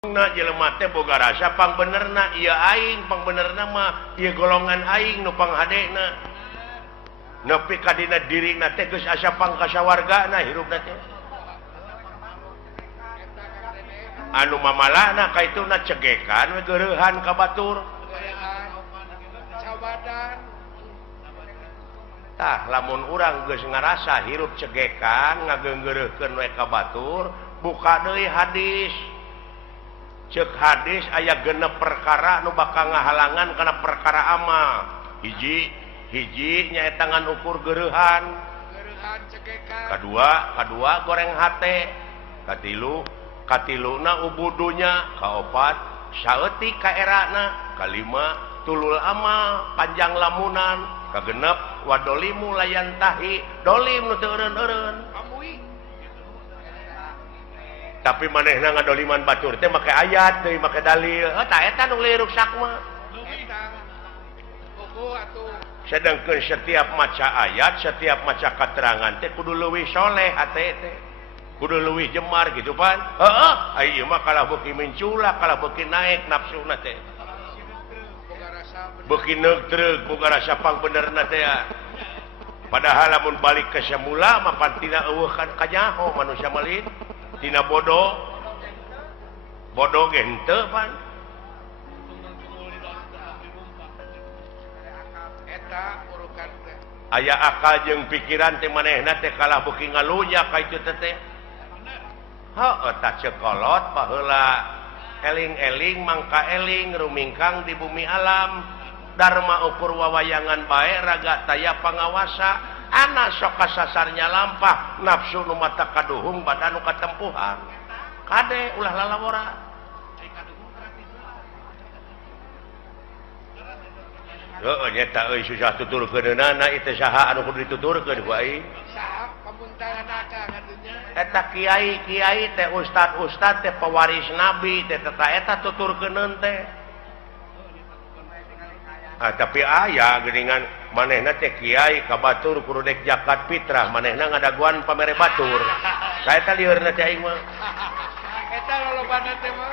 jelema teh boga rasa pang benerna ieu aing pang benerna mah ieu golongan aing nu panghadena nepi ka dina dirina teh geus asa pang kasawargana hirupna teh anu mamalana kaituna cegekan we geureuhan ka batur tah lamun urang geus ngarasa hirup cegekan ngageunggeureukkeun we ka batur buka deui hadis cek hadis aya genep perkara nu bakal ngahalangan karena perkara amal hiji nyaeta ngan ukur geureuhan kadua goreng hate katiluna ubudunya kaopat saeutik ka erana kalima tulul amal panjang lamunan kagenep wadolimu layan tahi dolim nu teu eureun-eureun tapi manehna ngadoliman batur teh make ayat teh make dalil tah eta nu liruk sakma sedangkeun setiap maca ayat setiap maca keterangan teh kudu leuwih soleh hate teh kudu leuwih jemar gitu pan heeh ieu mah kalah beuki menculak kalah beuki naik nafsuna teh beuki neutreug boga rasa pang benerna teh padahal lamun balik ke semula mah pantina eueuh kan kanyaho manusia malin tina bodoh ge henteu pan aya akal jeung pikiran teh manehna teh kalah beuki ngalunya ka itu teh heuh tah cekolot paheula eling-eling mangka eling rumingkang di bumi alam dharma ukur wawayangan bae raga taya pangawasa anak sok kasasarnya lampah nafsu nu mata kaduhung badan nu katempuhan kade ulah lalawora heuh nyata euy susah tuturkeunana itu saha anu kudu dituturkeun ku aing saha pamuntahanaka ngadunya eta kiai teh ustad teh pewaris nabi teh eta tuturkeuneun teh tapi aya geuningan manehna teh kiai ka batur kudu dek zakat fitrah manehna ngadaguan pamere batur saeta liurna teh aing mah eta lolobana teh mah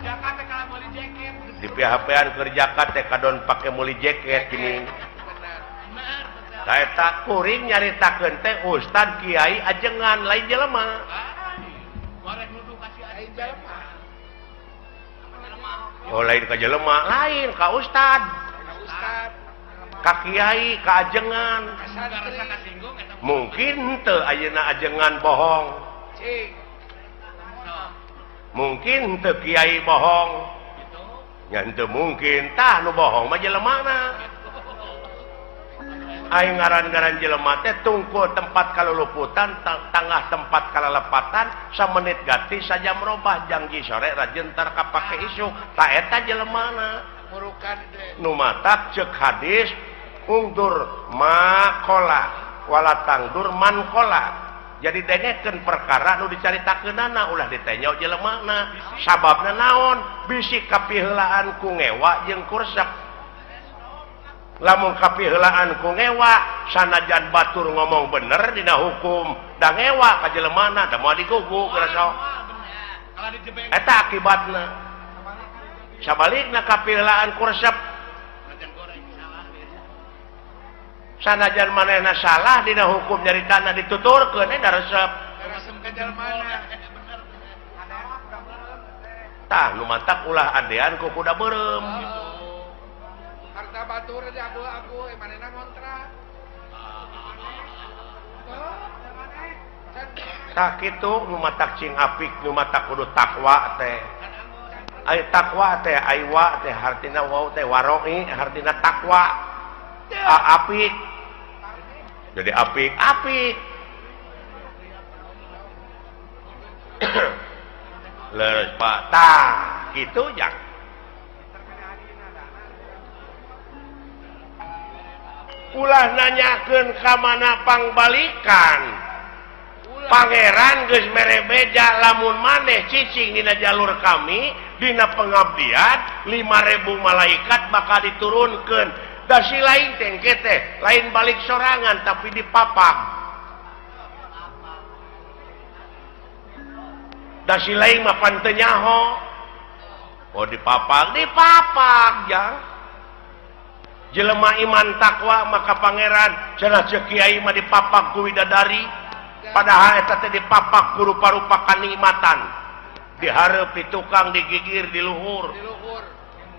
zakat teh kala meuli jaket di PHP-an keur zakat teh kadon pake meuli jaket gini saeta kuring nyaritakeun teh ustad kiai ajengan lain jelema goreng nuduh kasih aing jelema oh lain ka jelema lain ka ustad ka kiai ka ajengan mungkin teu ayeuna ajengan bohong mungkin teu kiai bohong nya henteu mungkin tah nu bohong mah jelemana aing ngaran-ngaran jelema teh tungkul tempat kaluluputan tangah tempat kalalepatan samenit ganti saja merubah janji sore rajeun tar kapake isu tah eta jelemana nu matak cek hadis ungdur makola wala tangdur mankola jadi dengekeun perkara nu dicaritakeunana ulah ditanya jelemana sababna naon bisi kapiheulaan ku ngewa jeung kursak lamun kapiheulaan ku ngewa sanajan batur ngomong bener dina hukum da ngewa ka jelemana da moal diguguk rasa eta akibatna sabalikna kapiheulaan kursep sanajan manehna salah dina hukum nyaritana dituturkeun da resep ka jelemana tah nu matak ulah adean ku kuda beureum harta batur aja aku manehna ngontrak tah kitu nu matak cing apik nu matak kudu takwa teh ai takwa teh aiwa teh hartina wau teh waroi hartina takwa apik jadi apik leres pak tah kitu jak ulah nanyakeun ka mana pangbalikan pangeran geus mere beja lamun maneh cicing dina jalur kami dina pengabdian 5.000 malaikat bakal diturunkeun da si lain tengke teh lain balik sorangan tapi dipapag da si lain mah pan teu nyaho. Oh dipapak jang. Jelema iman takwa maka pangeran cenah ceuk kiai mah dipapak ku widadari. Padahal eta teh dipapak ku rupa-rupa kanikmatan. Dihareup di tukang digigir di luhur.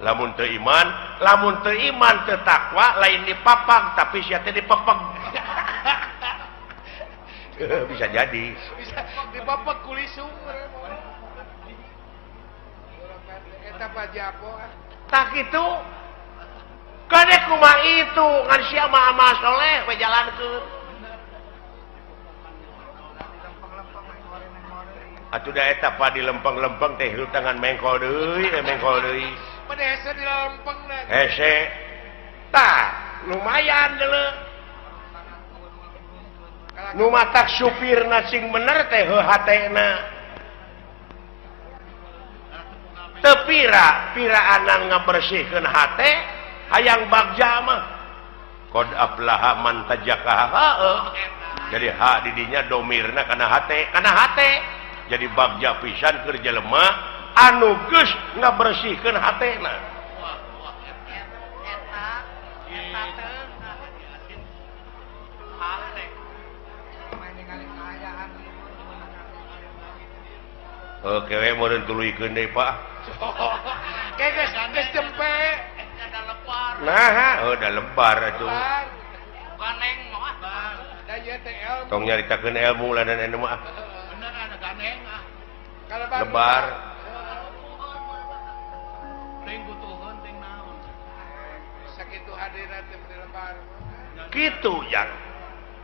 Lamun teu iman teu takwa lain dipapak tapi sia teh dipepeg. Bisa jadi. Bisa dipapak kulisung. Eta pajapo. Tak kitu. Kadek kumaha itu ngan sia mah amal soleh we jalankeun. Atuh da eta pa di lempeng-lempeng teh hirup tangan mengkol deui, Pada hese di lempeng na. Hese. Tah, lumayan deuleu. Nu matak supirna sing bener teh heuhatena. Teu piraan ngabersihkeun hate hayang bagja mah. Qad aflaha man tajakaha. Jadi hak didinya domirna kana hate. Jadi bagja pisan keur jelema anu geus ngabersihkeun hatena. Oke we meureun tuluykeun deui Pak. Geus jempe. Nah, da lebar atuh. Ganeng mah. Da ieu teh ilmu. Tong nyaritakeun ilmu ladan anu mah. Bener ada ganeng ah. Lebar. Teuing butuheun teuing naon. Sakitu hadirna teh lebar. Kitu yang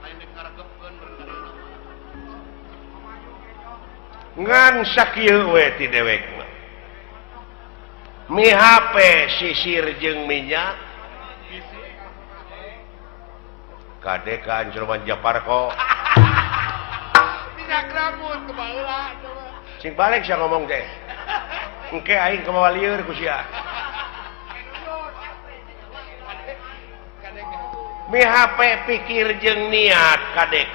Lain dikaregepkeun berkarina. ngan sakieu we ti dewek mah. Mi HP sisir jeung minyak. Kade ka anjroman Japarko. Minyak rambut kebaheula coba. Sing balik sia ngomong teh. Engke aing kumaha lieur ku sia. Mi HP pikir jeung niat kade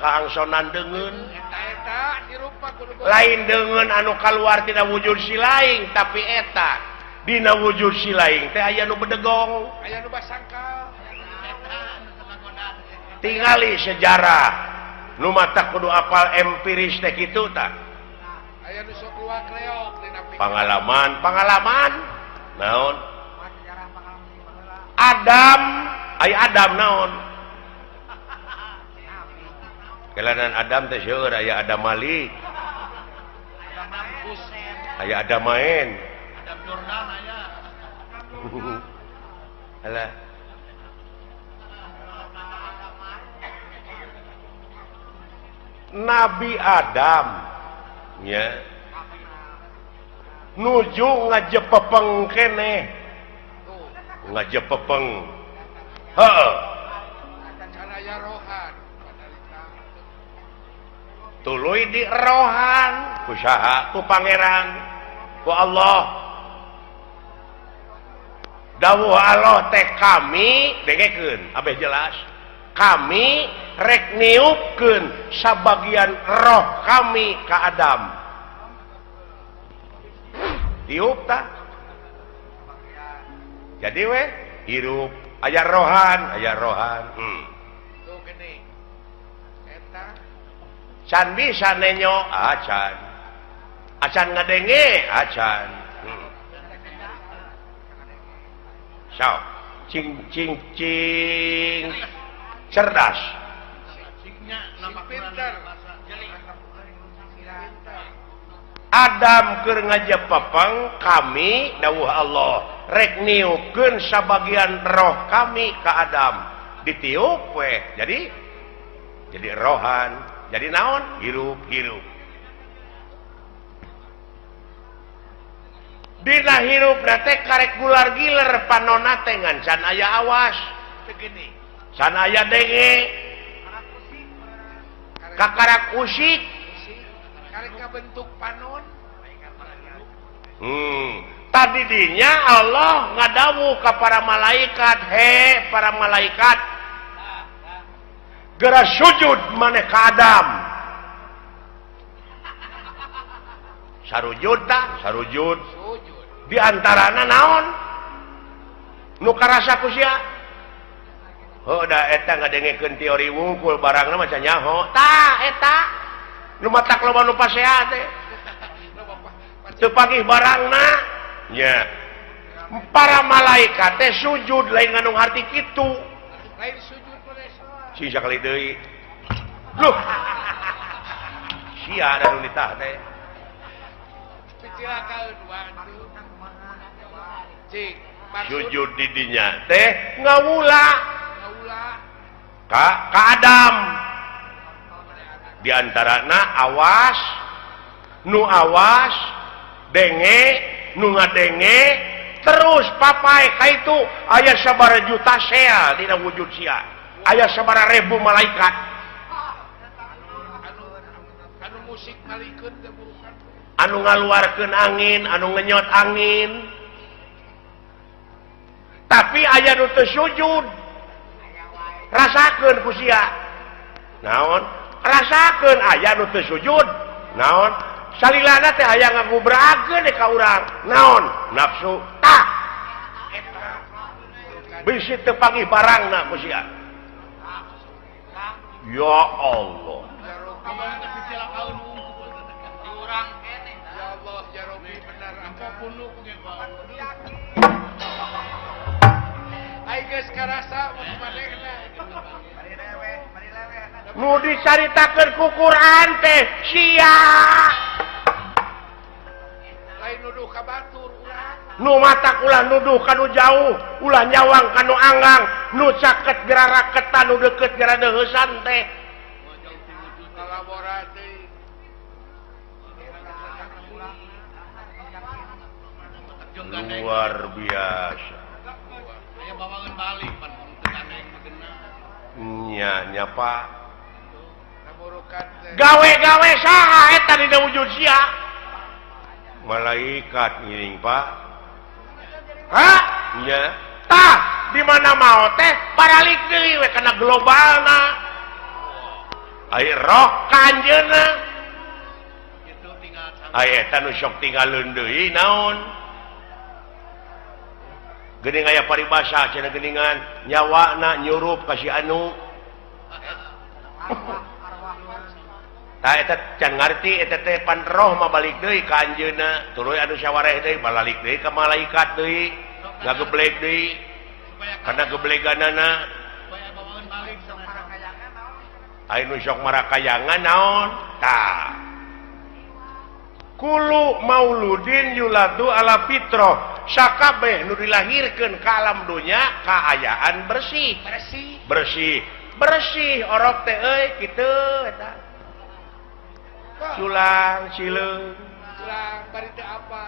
kaangsonan deungeun. Eta dirupa kudu Lain deungeun anu kaluar tina wujud si laing tapi eta dina wujud si laing teh aya nu bedegong. aya nu basangkal. Tingali sejarah nu mata kudu apal empiris teh kitu tah. Aya nu sok luak reog dina pikiran. Pengalaman naon? Adam naon? Kelanan Adam teh seueur aya Adam Malik. Aya Adam main. Adam Jordan aya. Alah. Nabi Adam nya nuju ngajepepeng keneh. Ngajepepeng. Heeh. Can aya rohan. Tuluy di rohan ku saha? Ku pangeran, ku Allah. Dawuh Allah teh kami dengekeun abeh jelas. Kami rek niupkeun sabagian roh kami ka Adam. Tiup tah. Jadi we hirup aya rohan. Tuh gini. Eta Can bisa nenyo acan. Acan ngadenge acan. So, cing cerdas. signya nama pinter. Adam keur ngajepepeng kami dawuh Allah rek niupkeun sabagian roh kami ka Adam. Ditiup we. Jadi rohan. Jadi naon? Hirup. Dina hirup nate karek gular giler panonna teh ngan can aya awas. Begini. Can aya denge. Kakarak usik. Karek bentuk panon. Tadi dinya Allah ngadawu ka para malaikat, para malaikat, geura sujud maneh ka Adam. sarujud tah sarujud sujud. di antarana naon nu karasa ku sia da eta ngadengekeun teori wungkul barangna maca nyaho tah eta nu matak loba nu pasehat teh teu pagih barangna nya para malaikat teh sujud lain ngandung arti kitu Lain sujud boleh. si sakali deui loh sia da nu ditah teh Kecelakaan waktu. Cik, maksud sujud di dinya teh ngawula kaulah ka Adam di antarana awas nu awas denge nu ngadenge terus papai ka itu aya sabaraha juta sel dina wujud sia aya sabaraha ribu malaikat anu musik malikeun teh bukan. anu ngaluarkeun angin anu ngenyot angin tapi aya nu teu sujud rasakeun ku sia naon rasakeun aya nu teu sujud naon salilana teh aya ngagubrakeun ka urang naon nafsu tah bisi teu pagih barangna ku sia ya Allah Kecelakaan di urang kene. Ya Allah, ya Rabbi benar apa bunuh ku ge Ai geus karasa manehna. nu dicaritakeun ku Quran teh sia Lain nuduh ka batur urang. nu matak ulah nuduh kanu jauh ulah nyawang kanu anggang nu caket geraraketan nu deukeut gara deuheusan teh Kolaborasi. luar biasa Aya bawangan balik pan teu gandeng begenna. nya Pak Namurukan teh. gawe-gawe saha eta dina wujud sia malaikat ngiring Pak hah nya tah di mana mau teh baralik deui we kana globalna ai roh kanjeuna Itu tinggal ai eta nu sok tinggalin deui naon geuning aya paribasa cenah geuningan nyawana nyurup ka si anu tah eta can ngarti eta teh pan roh mah balik deui ka anjeunna tuluy anu sawareh deui balik deui ka malaikat deui ngageblek deui kana gebleganana supaya bawangan balik sama aya nu sok marakayangan naon tah kulu mauludin yuladu ala fitrah sakabeh nu dilahirkeun ka alam dunya kaayaan bersih bersih orok teh euy kitu eta culang cileung Ulang bari teh apa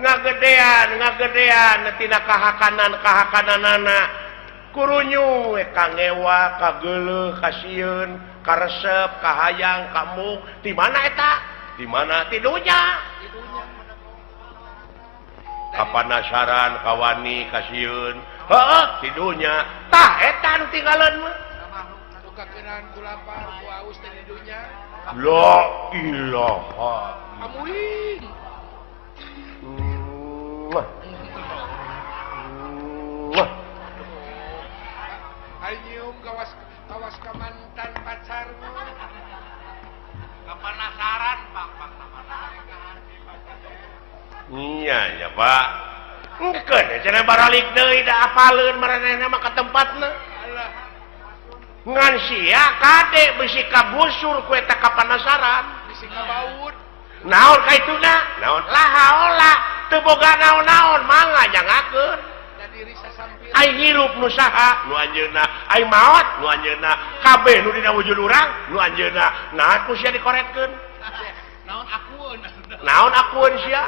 ngagedean tina kahakananana kurunyu we kangewa kageuleuh kasieun karesep kahayang kamuk di mana eta di mana tidunya kapanasaran kawani kasieun heeh tidunya tah eta nu tinggalin mah Duka kenaan ku lapar ku aus teh di dunya. la ilaha Amuing. Muah. Muah. Ai nyium kawas ka mantan pacarmu. Kapanasaran Pak Iya ya Pak engkeun cenah baralik deui da apaleun maranehna mah ka tempatna Allah. ngan sia kade bisi kabusur ku eta kapanasaran Bisi ka baud. naon kaituna naon lahaola teu boga naon-naon mangga jangakeun Da diri sasampir. ai hirup nu saha nu anjeunna ai maot nu anjeunna kabeh nu dina wujud urang nu anjeunna naon ku sia dikoretkeun Naon akueun. naon akueun sia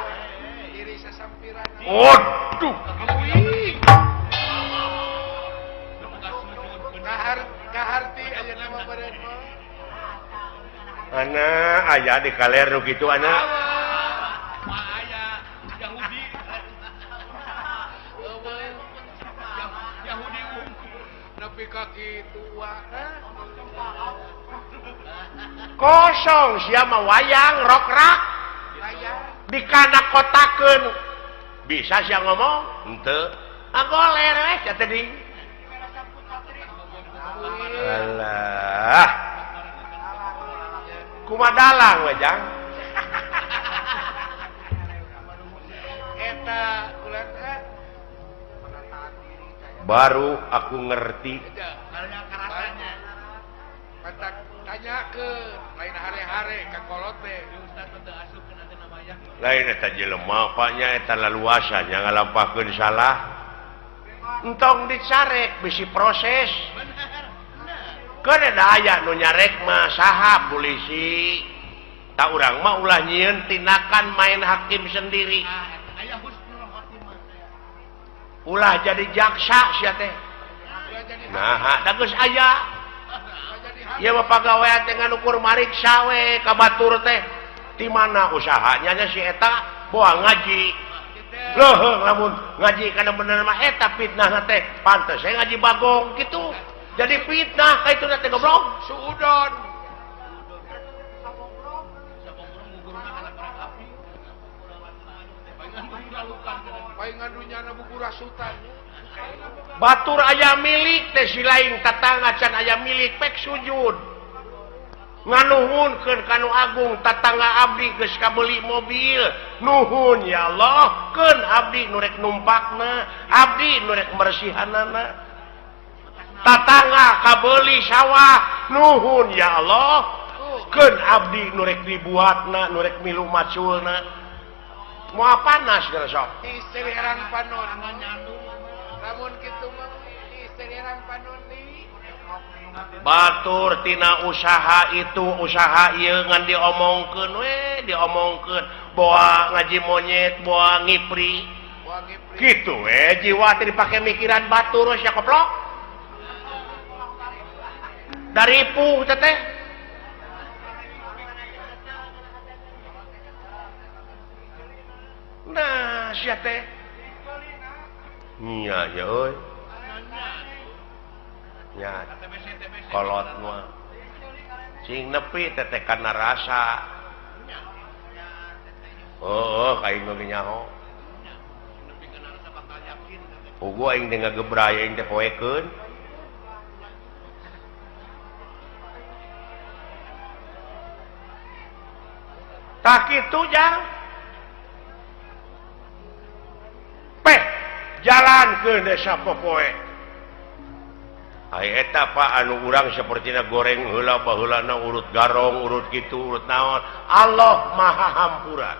Diri sasampiran. waduh Amuing. Kaharti aya nama badan mah. ana aya di kaler nu kitu ana Aya Yahudi. Yahudi nepi ka kitu kosong sia mah wayang rokrak Aya dikana kotakeun bisa sia ngomong henteu agoler we cat tadi alah kumadalang we jang eta ulah baru aku ngerti Pantak tanya ke lain hare-hare ka kolot teh lain eta jelema paknya eta laluasanya ngalampahkeun salah entong dicarek bisi proses kan ada aya nu nyarek mah saha polisi tak urang mah ulah nyieun tindakan main hakim sendiri ulah jadi jaksa sia teh nah da geus aya ieu mah pagawean teh nganukur mariksa we ka batur teh di mana usahanya nya si eta boa ngaji leuheung lamun ngaji kana bener mah eta fitnah teh pantes saya ngaji bagong gitu jadi fitnah ka itu teh goblok suudon paingan dunyana buku rasutan batur aya milik teh si lain tatangga can aya milik pek sujud nganuhunkeun kanu agung tatangga abdi geus kabeuli mobil nuhun ya Allah keun abdi nu rek numpakna abdi nu rek mersihanana tatangga kabeuli sawah nuhun ya Allah keun abdi nu rek dibuatna nu rek milu maculna moal panas geus sok istri herang panon namun kitu mah istri herang panon ni batur tina usaha itu usaha ieu ngan diomongkeun we diomongkeun boa ngaji monyet boa ngipri kitu we jiwa teh dipake mikiran batur sia koplok dari puh teh nah sia teh nya ya euy nya kolot mah cing nepi teteh kana rasa kain nu nyaho ugu aing teh ngagebraya aing teh poekeun tak kitu jang peh jalan ke desa popoe ai eta Pak anu urang sapertina goreng heula baheulana urut garong urut kitu urut naon Allah Maha Hampura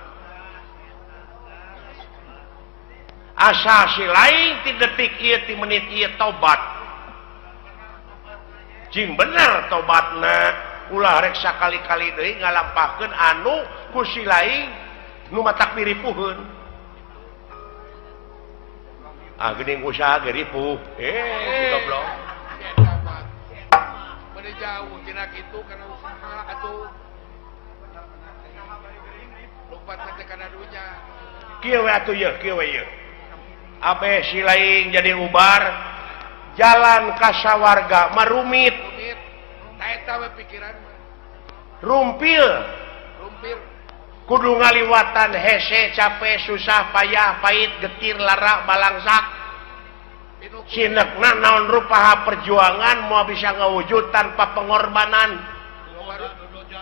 asa si lain ti detik ieu ti menit ieu tobat cing bener tobatna ulah rek sakali-kali deui ngalampahkeun anu ku si lain nu matak piripuheun geuning usaha ge ripuh goblok bade jauh tina kitu kana usaha atuh lompat teh kana dunya kieu we atuh ieu kieu we ieu abe si lain jadi ubar jalan ka sawarga marumit ta eta we pikiran rumpil kudu ngaliwatan hese capek susah payah pahit getir lara balangsak sinekna naon rupaha perjuangan mau bisa ngawujud tanpa pengorbanan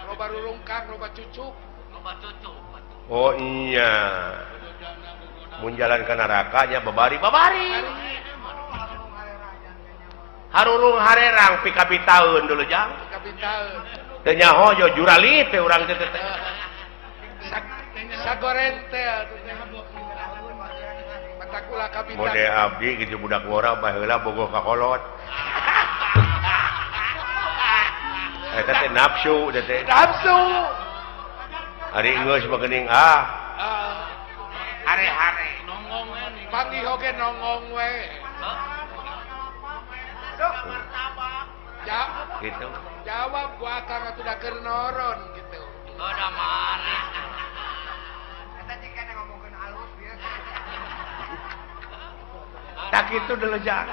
loba rulungkang loba cucuk oh iya mun jalan ke nerakanya babari harurung harerang pikabi taun dulu jang teu nyaho yo jurali teh urang teh sagoren teh matakula kapitan mode abdi gitu budak ngora baheula bogoh ka kolot eta teh nafsu teh ari geus bageuning hare-hare panggih oge nongong we gitu jawab ku akang atuh da keur noron gitu da mari eta jika ngomongkeun alus biasa tak kitu deuleu jang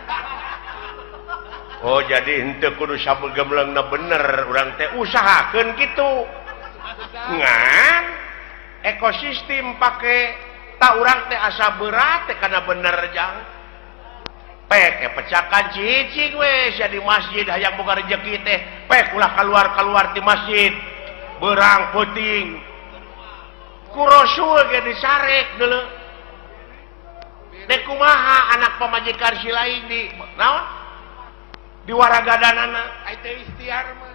oh jadi henteu kudu sabegemleungna bener urang teh usahakeun kitu ngan ekosistem pakai tak urang teh asa berat teh karena bener jang pek pecakan cicing we sia di masjid hayang boga rezeki teh pek ulah keluar di masjid berang puting ku rasul ge disarek deuleu dek kumaha anak pamajikan si lain di naon di waragadanana ai teh ikhtiar mah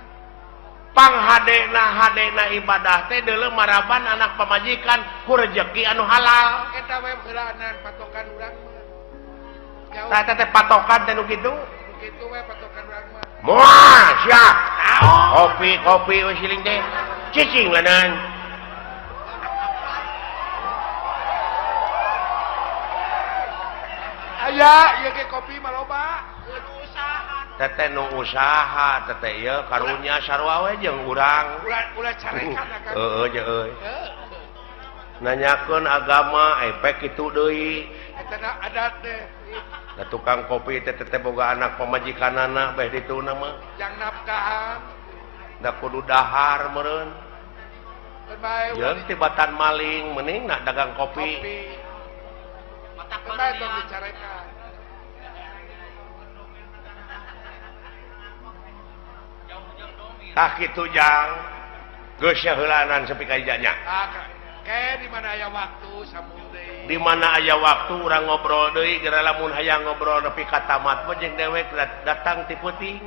hadena ibadah teh deuleu maraban anak pamajikan ku rezeki anu halal eta we heulanan patokan urang mah jauh tah teh patokan teh nu kitu kitu we patokan urang mah moal sia kopi we siling teh cicing leunan aya ieu ge kopi mah loba teteh nu usaha teteh ieu karunya sarua we jeung urang ulah carekan kan jeung euy nanyakeun agama pek kitu deui eta adat teh da tukang kopi teh teteh boga anak pamajikanana beh dituna mah jang nafkahan da kudu dahar meureun bae jeung tibatan maling mending nak dagang kopi matak bae tong dicarekan tah kitu jang geus heulanan sepi ka ijanya ke di mana aya waktu sambung deui di mana aya waktu urang ngobrol deui geura lamun hayang ngobrol nepi ka tamat mah jeung dewek datang ti peuting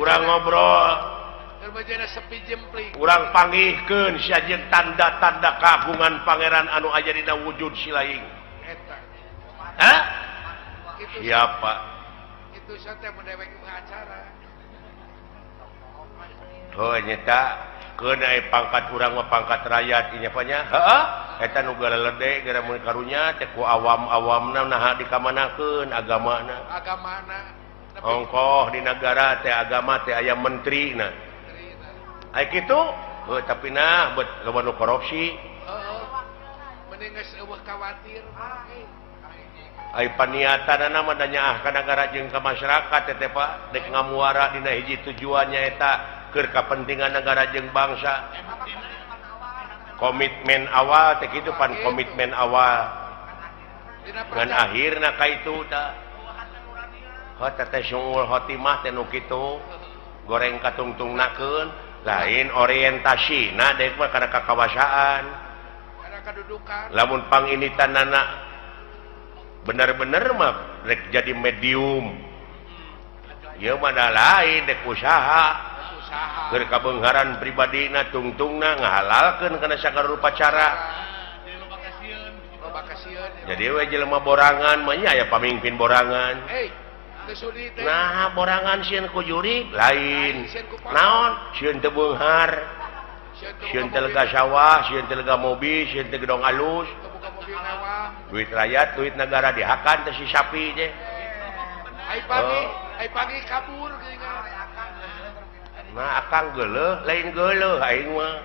urang ngobrol keur bejana sepi jempling urang panggihkeun sajeun tanda-tanda kagungan pangeran anu aya dina wujud si laing eta hah kitu siapa kitu teh mun dewek acara oh nyata keun aya pangkat urang mah pangkat rakyat ieu nya heeh eta nu galedeg gara mun karunya teh ku awam-awamna naha dikamanakeun agamana ongkoh di negara teh agama teh aya menterina aya kitu tapi nah bet loba nu korupsi mending geus eueuh kawatir aya paniatanana mah da nyaah ka nagara jeung ka masyarakat teh Pak dek ngamuara dina hiji tujuannya eta keur kapentingan negara jeung bangsa komitmen awal teh kitu pan komitmen awal ngan akhirna ka itu da teh sungul khotimah teh nu kitu goreng katungtungnakeun lain orientasina dek mah kana kakawasaan kana kadudukan lamun panginitanana bener-bener mah rek jadi medium ieu mah da lain dek usaha keur kabeungharan pribadina tungtungna ngahalalkeun kana sagala rupa cara loba kasieun jadi we jelema borangan mah nya aya pamimpin borangan kesudi teh nah borangan sieun ku juri lain naon sieun teu beunghar sieun teu lega sawah sieun teu lega mobil sieun teu gedong alus buka mobil mewah duit rakyat duit negara dihakan teh si sapi je ai pagi kabur geuningan nah akang geuleuh lain geuleuh aing mah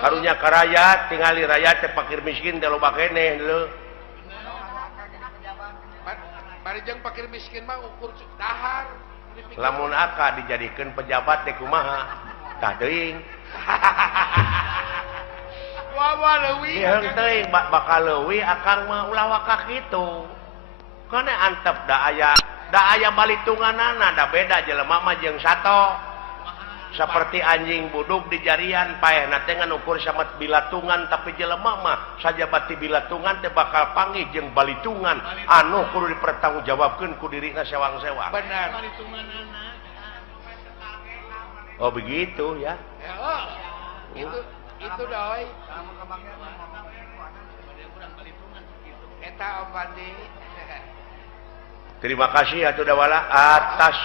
karunya ka rakyat tingali rakyat teh fakir miskin teh loba keneh deuleu bari jeung fakir miskin mah ukur dahar lamun aka dijadikeun pejabat teh kumaha tah teuing wawa leuwih ieu teuing bakal leuwih akang mah ulah waka kitu kana antep da aya balitunganana da beda jelema mah jeung sato seperti anjing buduk di jarian paehna teh ngan ukur samet bilatungan tapi jelema mah sajabat ti bilatungan teh bakal panggih jeung balitungan anu kudu dipertanggungjawabkeun ku dirina sewang-sewang benar oh begitu ya itu doi eta opandi terima kasih atuh dawala atas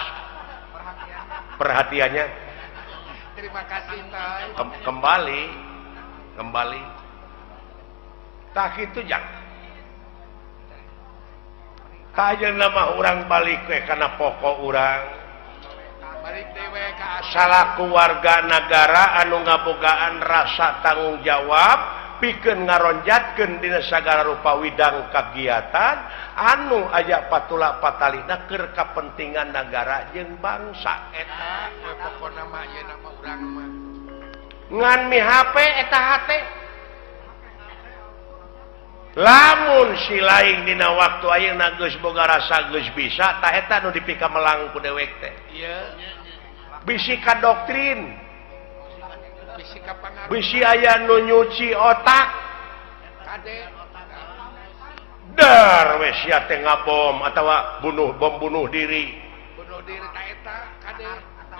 perhatiannya terima kasih Toy kembali tah kitu jang tah ajeuna mah urang balik we kana pokok urang balik dewe ka salaku warga nagara anu ngabogaan rasa tanggung jawab pikeun ngaronjatkeun dina sagala rupa widang kagiatan anu aya patula patalina keur kapentingan nagara jeung bangsa eta pokona mah ieu nama urang mah ngan mi HP eta hate lamun si lain dina waktu ayeuna geus boga rasa geus bisa tah eta nu dipika melang ku dewek teh bisi ka doktrin bisi aya nu nyuci otak dar we sia teh ngabom atawa bom bunuh diri ta eta kade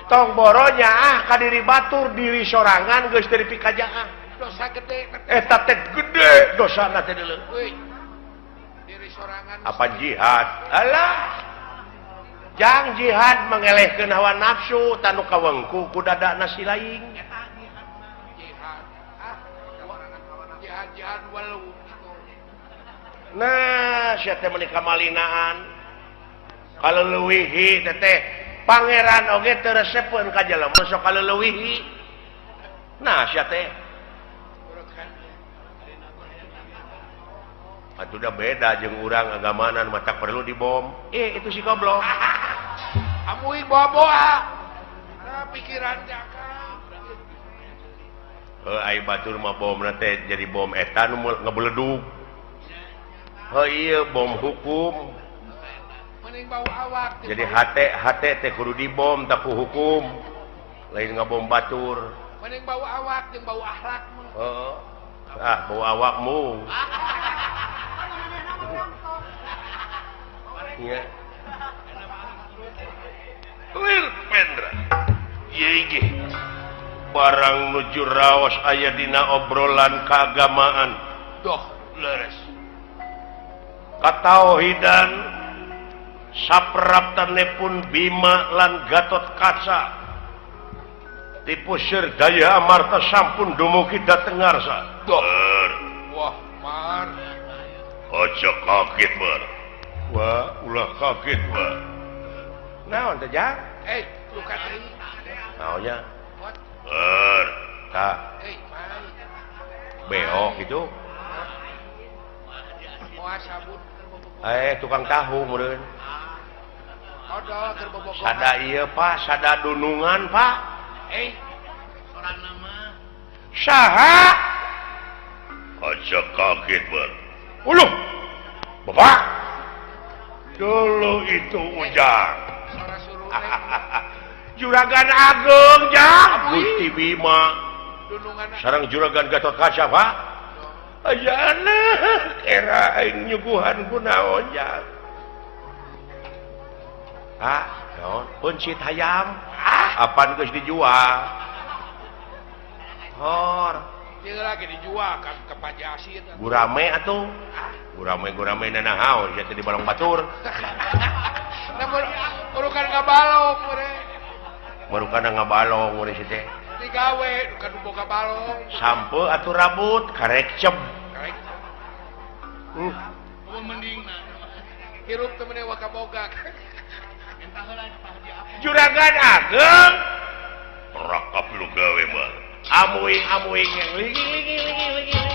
tong boronya ka diri batur diri sorangan geus teu dipikajaan dosa gede eta teh gede dosana teh deuleu diri sorangan apa jihad alah jang jihad mengelehkeun hawa nafsu tanu kawengku ku dadana si laing jihad walau nah sia teh menika malinaan kaleuweuhi teh pangeran oge teu resepkeun ka jelema sok kaleuweuhi nah sia teh atuh da beda jeung urang agamanan mata perlu dibom itu si goblok amuing boa-boa pikiran jaka ai batur mah bomna teh jadi bom eta nu ngebledug iya bom hukum mending bau awak jadi hate teh kudu dibom tapi hukum lain ngabom batur mending bau awak jeung bau akhlak mah bau awakmu iya lir pendra iya barang nuju raos aya dina obrolan keagamaan doh leres katauhidan sapraptanepun Bima lan Gatot Kaca tipu Sir Daya Amarta sampun dumugi dateng ngarsa wah mar aja kaget bar wah ulah kaget wah naon teh Jang lu kateu naonnya what tah mai beok gitu moal sabun tukang tahu meureun odol keur bobogohan sada ieu Pak sada dunungan Pak soranna mah saha aja kaget bar uluh Bapak dulu itu ujang sora suruh Juragan Agung Jang Gusti Bima dunungan sareng Juragan Gatot Kaca Pak ayana era aing nyuguhan ku naon Jang naon pencit hayam apan geus dijual hor ieu lagi dijual kan ke Pajasin gurame atuh gurame nanahaun sia teh di balong batur namun urukan ngabalong mure marukana ngabalong urang si teh digawe bukan boga balong sampe atuh rabut karek ceb mendingna hirup teu meuneu wakaboga Juragan Agung rakap lu gawe mah amuing yang ligi